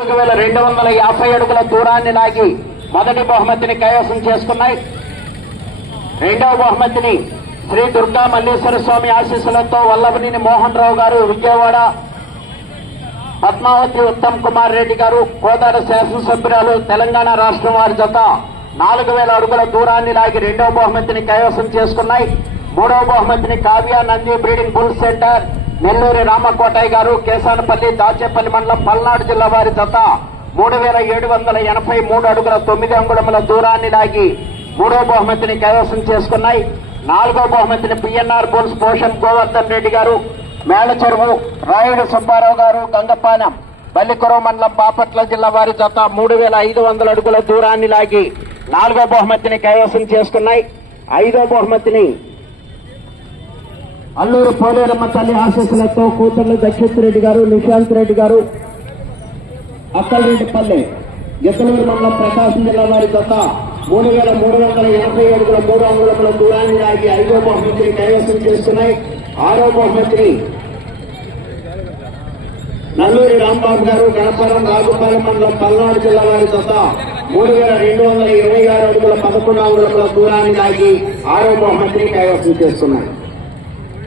నాలుగు వేల రెండు వందల యాభై అడుగుల దూరాన్ని లాగి మొదటి బహుమతిని కైవసం చేసుకున్నాయి. రెండవ బహుమతిని శ్రీ దుర్గా మల్లేశ్వర స్వామి ఆశీస్సులతో వల్లభనేని మోహన్ రావు గారు విజయవాడ పద్మావతి ఉత్తమ్ కుమార్ రెడ్డి గారు కోదాడ శాసనసభ్యురాలు తెలంగాణ రాష్ట్రం వారి జత నాలుగు వేల అడుగుల దూరాన్ని లాగి రెండవ బహుమతిని కైవసం చేసుకున్నాయి. మూడవ బహుమతిని Kavya Nandi breeding bull centre Nelluri Ramakotaiah garu Kesanapalli Dachepalli మండలం పల్నాడు జిల్లా వారి జత. మూడు వేల ఏడు వందల ఎనభై మూడు అడుగుల తొమ్మిది అంగుళముల దూరాన్ని లాగి మూడో బహుమతిని కైవసం చేసుకున్నాయి. నాలుగో బహుమతిని పిఎన్ఆర్ బుల్స్ పోషన్ గోవర్ధన్ రెడ్డి గారు మేళచెరువు రాయుడు సుబ్బారావు గారు గంగపానం బల్లికొరవ మండలం బాపట్ల జిల్లా వారి జత మూడు వేల ఐదు వందల అడుగుల దూరాన్ని లాగి నాలుగో బహుమతిని కైవసం చేసుకున్నాయి. ఐదో బహుమతిని అల్లూరు పోలేరమ్మ తల్లి ఆశీస్సులతో కూతుర్లు దక్షిత్ రెడ్డి గారు నిశాంత్ రెడ్డి గారు అక్కలరెడ్డిపల్లె గిద్దలూరు మండలం ప్రకాశం జిల్లా వారి గత మూడు వేల మూడు వందల ఎనభై అడుగుల మూడు అంగుళముల దూరాన్ని లాగి ఐదో బహుమతిని కైవసం చేస్తున్నాయి. ఆరో బహుమతిని నల్లూరి రాంబాబు గారు గణపరం రాజుపాలెం మండలం పల్నాడు జిల్లా వారి గత మూడు వేల రెండు వందల ఇరవై ఆరు అడుగుల పదకొండు అంగుళముల దూరాన్ని లాగి ఆరో బహుమతిని కైవసం చేస్తున్నాయి.